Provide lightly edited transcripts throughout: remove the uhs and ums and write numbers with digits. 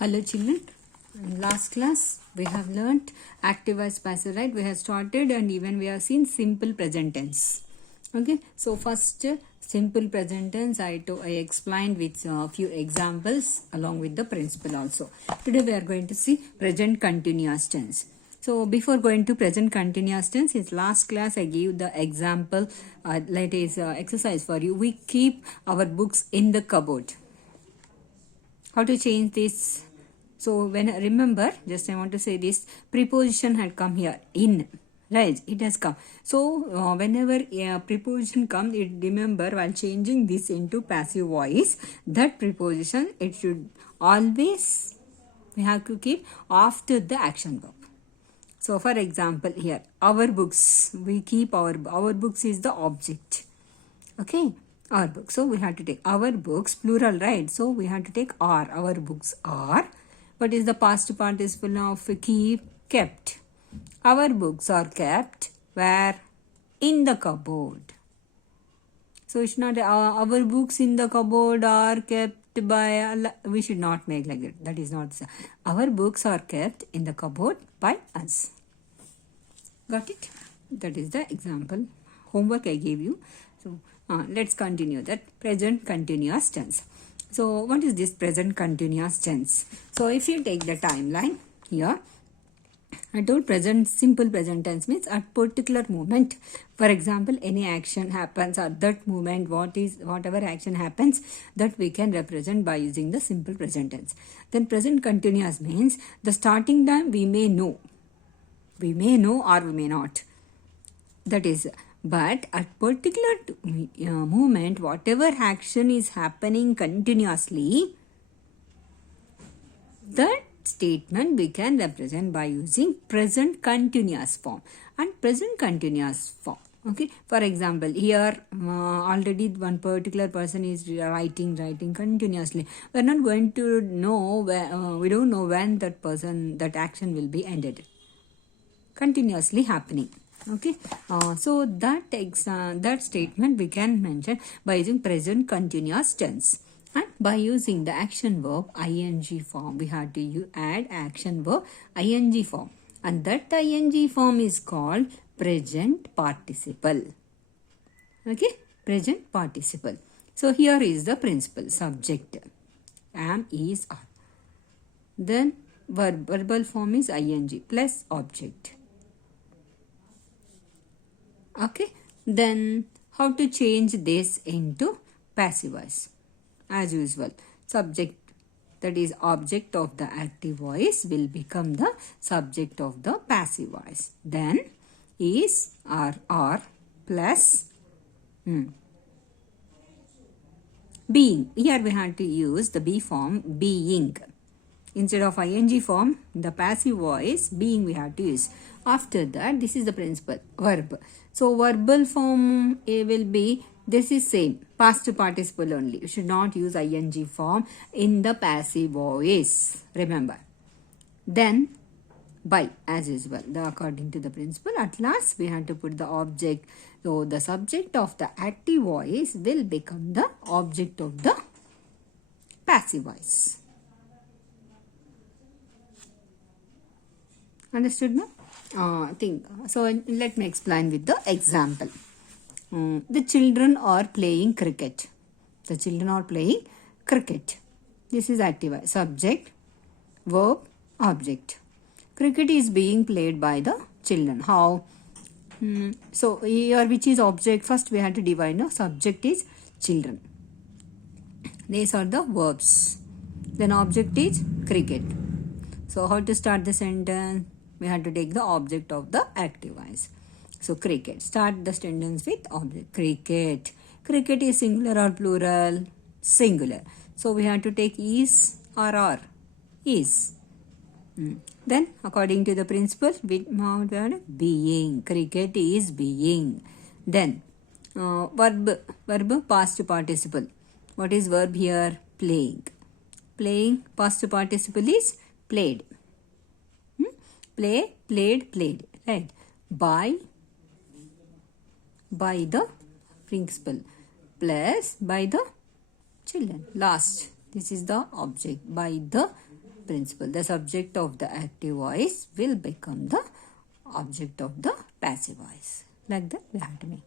Hello children. In last class we have learnt active voice, passive, right? We have started and even we have seen simple present tense. Okay, so first simple present tense I explained with a few examples along with the principle also. Today we are going to see present continuous tense. So before going to present continuous tense, in last class I gave the example, exercise for you. We keep our books in the cupboard. How to change this? So when remember, just I want to say this preposition had come here in, right? It has come. So whenever a preposition comes, it remember while changing this into passive voice, that preposition it should always we have to keep after the action verb. So for example here, our books, we keep our books is the object. Okay, our books. So we have to take our books, plural, right? So we have to take are. Our books are. What is the past participle of keep? Kept. Our books are kept where? In the cupboard. So it's not our books in the cupboard are kept by, we should not make like that. That is not, our books are kept in the cupboard by us. Got it? That is the example homework I gave you. So let's continue that present continuous tense. So what is this present continuous tense? So if you take the timeline here, I told present simple present tense means at particular moment. For example, any action happens at that moment. Whatever action happens, that we can represent by using the simple present tense. Then present continuous means the starting time we may know. We may know or we may not. That is, but at particular moment, whatever action is happening continuously, that statement we can represent by using present continuous form and present continuous form. Okay, for example, here already one particular person is writing continuously. We are not going to know we don't know when that action will be ended. Continuously happening. Okay, so that statement we can mention by using present continuous tense, and by using the action verb ing form. We have to add action verb ing form, and that ing form is called present participle. Okay, present participle. So here is the principle: subject, am, is, are. Then verbal form is ing plus object. Okay, then how to change this into passive voice? As usual, subject, that is object of the active voice, will become the subject of the passive voice. Then is, are plus being. Here we have to use the be form being. Instead of ing form, the passive voice being we have to use. After that, this is the principle, verb. So verbal form will be, this is same, past participle only. You should not use ing form in the passive voice. Remember. Then by, as usual, according to the principle. At last, we have to put the object. So the subject of the active voice will become the object of the passive voice. Understood now? So let me explain with the example. The children are playing cricket. The children are playing cricket. This is active voice. Subject, verb, object. Cricket is being played by the children. How? So here which is object? First we have to divide. No? Subject is children. These are the verbs. Then object is cricket. So how to start the sentence? We have to take the object of the active voice. So cricket. Start the sentence with object. Cricket. Cricket is singular or plural? Singular. So we have to take is or are. Is. Then according to the principle, we have being. Cricket is being. Then verb past participle. What is verb here? Playing. Playing past participle is played. Play, played, right? By the principal plus by the children. Last, this is the object by the principle. The subject of the active voice will become the object of the passive voice. Like that we have to make.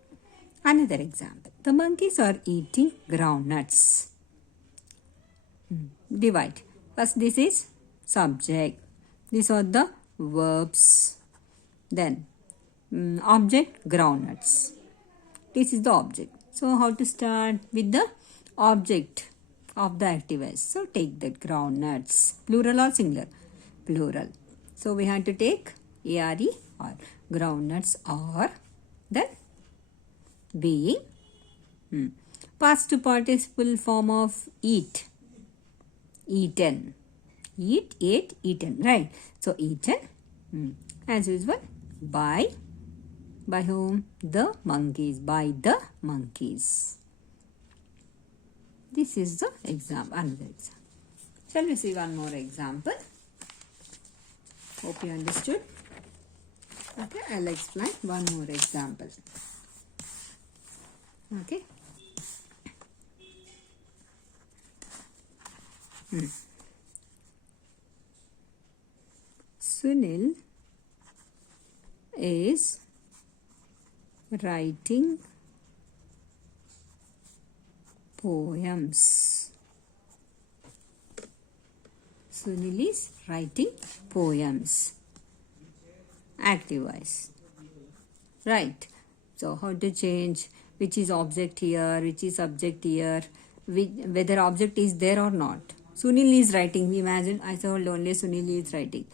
Another example. The monkeys are eating groundnuts. Divide. First this is subject. These are the verbs. Then object groundnuts. This is the object. So how to start with the object of the active voice? So take that groundnuts. Plural or singular? Plural. So we have to take are or groundnuts are then being past participle form of eat. Eaten. Eat, ate, eaten. Right. So eaten as usual by whom? The monkeys. By the monkeys. This is the example. Another example. Shall we see one more example? Hope you understood. Okay, I'll explain one more example. Okay. Sunil is writing poems. Sunil is writing poems. Active voice. Right. So how to change which is object here, which is subject here, whether object is there or not. Sunil is writing. We imagine I told only Sunil is writing.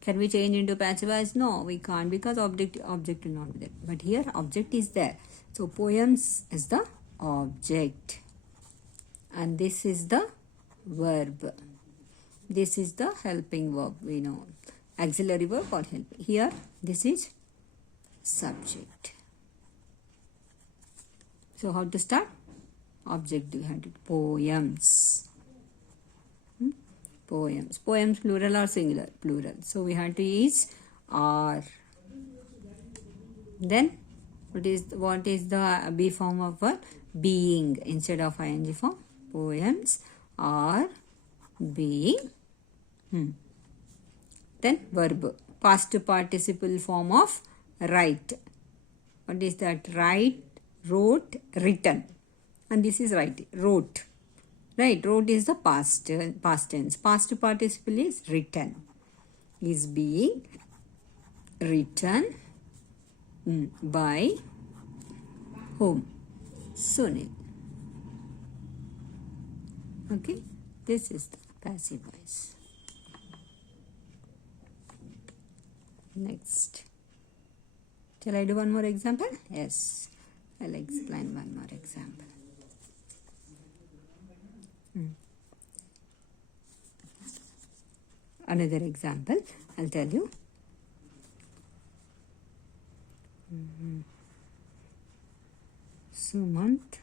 Can we change into passive voice? No, we can't because object will not be there. But here object is there. So poems is the object. And this is the verb. This is the helping verb. We know. Auxiliary verb or help. Here this is subject. So how to start? Object we have to poems. Poems. Poems plural or singular? Plural. So we have to use are. Then what is the be form of verb? Being instead of ing form. Poems are being. Then verb. Past participle form of write. What is that? Write, wrote, written. And this is write. Wrote. Right. Wrote is the past tense. Past participle is written. Is being written by whom? Sunil. Okay. This is the passive voice. Next. Shall I do one more example? Yes. I'll explain one more example. Another example, I'll tell you. Sumant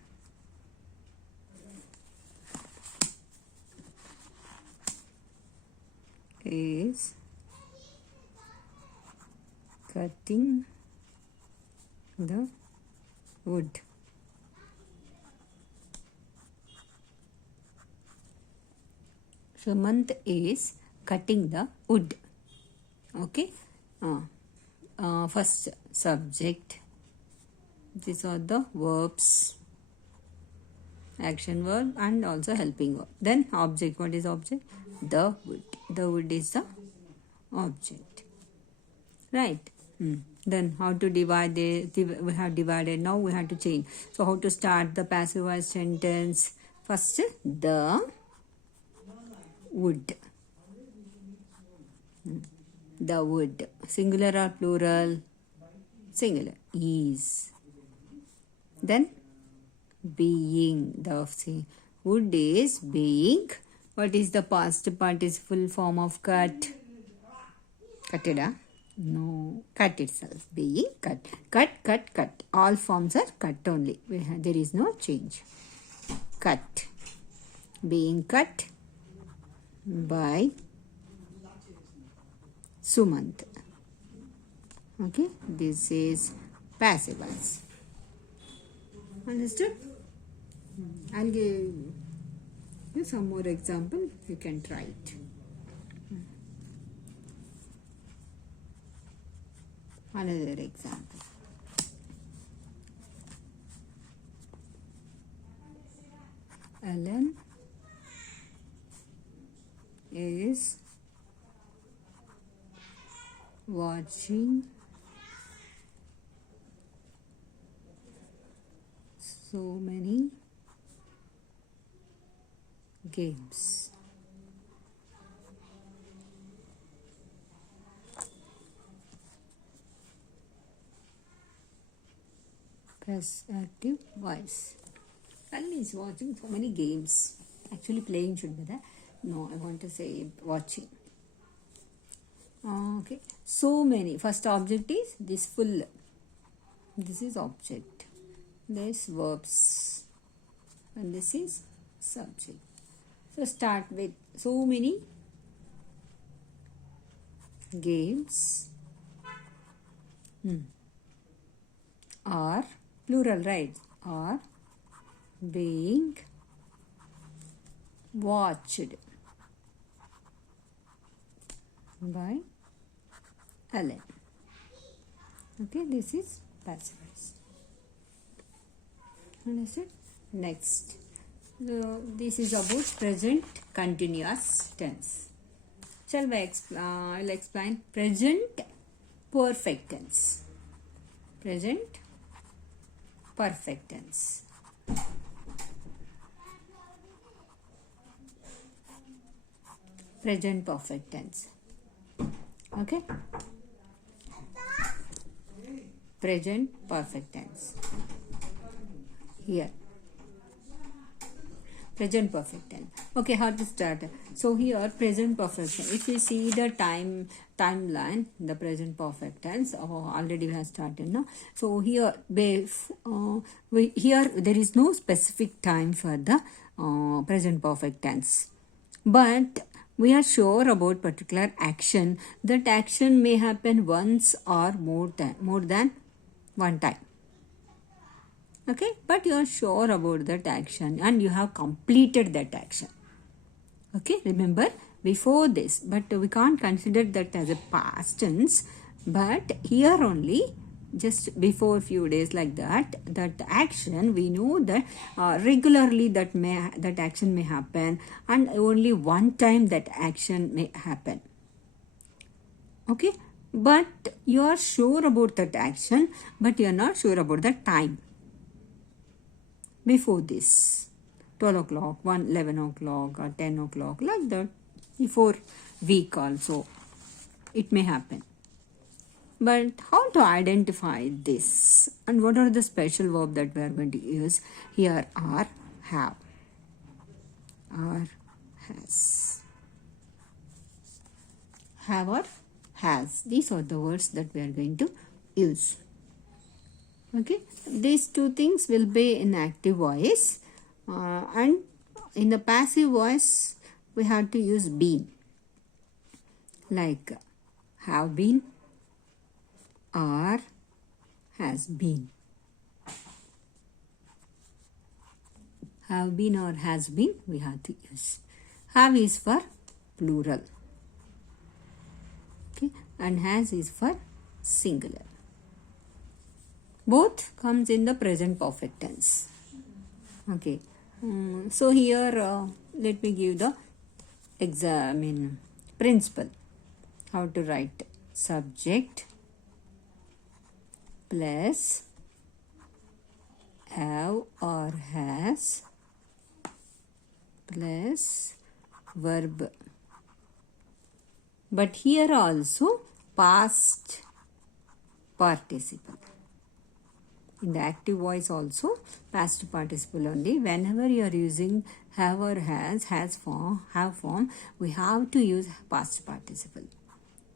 is cutting the wood. Sumant is cutting the wood. Okay. First subject. These are the verbs. Action verb and also helping verb. Then object. What is object? The wood. The wood is the object. Right. Then how to divide it? We have divided. Now we have to change. So how to start the passive voice sentence? First, the wood. The wood. Singular or plural? Singular. Is. Then being. The wood is being. What is the past participle form of cut? Cutted, No. Cut itself. Being cut. Cut, cut, cut. All forms are cut only. There is no change. Cut. Being cut by Sumant. Okay. This is passive voice. Understood? I'll give you some more example. You can try it. Another example. Ellen is watching so many games. Press active voice. Ellen is watching so many games. Actually, playing should be there. No, I want to say watching. Okay, so many. First object is this full. This is object. This verbs, and this is subject. So start with so many games are plural, right? Are being watched by Ellen. Okay, this is passive voice. Understood? Next, this is about present continuous tense. Shall I I'll explain present perfect tense. Present perfect tense. Present perfect tense. Okay? Present perfect tense. Here. Present perfect tense. Okay, how to start? So here, present perfect tense. If you see the timeline, the present perfect tense, already we have started now. So here, here there is no specific time for the present perfect tense, but we are sure about particular action. That action may happen once or more than one time. Okay, but you are sure about that action and you have completed that action. Okay, remember before this, but we can't consider that as a past tense, but here only just before few days like that action we know that regularly that action may happen, and only one time that action may happen. Okay, but you are sure about that action, but you are not sure about the time. Before this 12 o'clock, 11 o'clock or 10 o'clock, like that, before week also it may happen. But how to identify this, and what are the special verb that we are going to use here? Are, have, or has. Have or has, these are the words that we are going to use. Okay, these two things will be in active voice, and in the passive voice we have to use been, like have been or has been. Have been or has been we have to use. Have is for plural, okay, and has is for singular. Both comes in the present perfect tense. Okay, so here let me give the principle. How to write: subject plus have or has plus verb. But here also past participle. In the active voice also past participle only. Whenever you are using have or has form, have form, we have to use past participle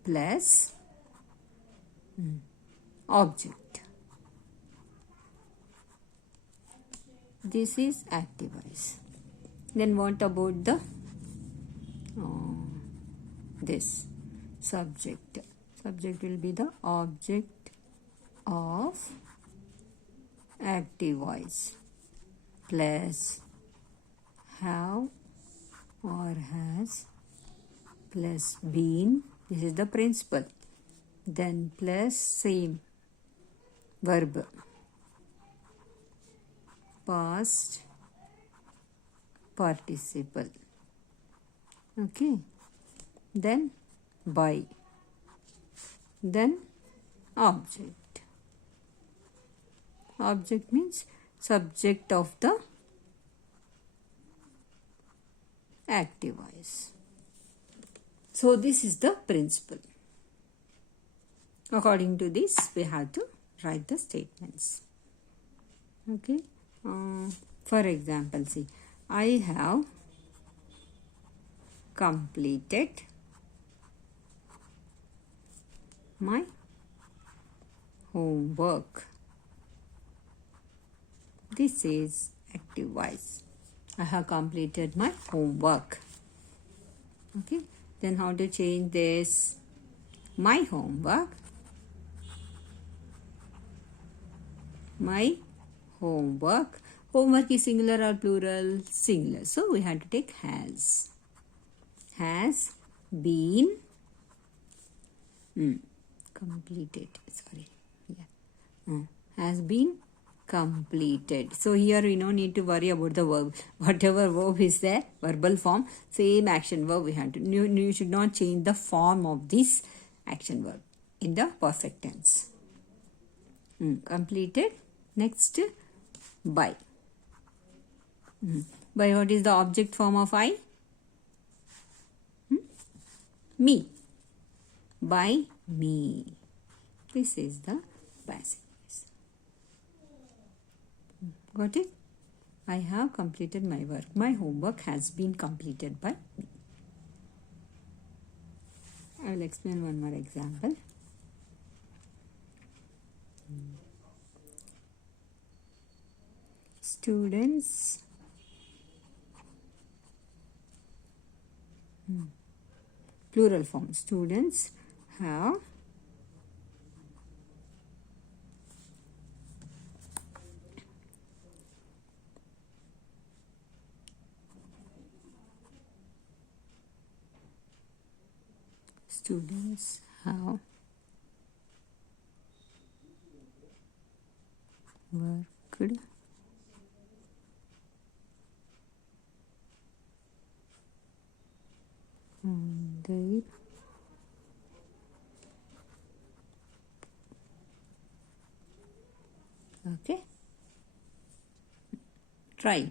plus object. This is active voice. Then what about the this subject? Subject will be the object of active voice plus have or has plus been. This is the principle. then plus same verb, past participle. Okay, then by, then object. Object means subject of the active voice. So this is the principle. According to this, we have to write the statements. Okay. For example, see, I have completed my homework. This is active voice. I have completed my homework. Okay. Then how to change this? My homework. My homework. Homework is singular or plural? Singular. So we have to take has. Has been completed. Sorry. Yeah. Has been completed. So here we don't need to worry about the verb. Whatever verb is there, verbal form, same action verb we have to. You should not change the form of this action verb in the perfect tense. Completed. Next, by. By, what is the object form of I? Me. By me. This is the passive voice. Got it? I have completed my work. My homework has been completed by me. I will explain one more example. Students plural form. Students have worked on their okay. Try.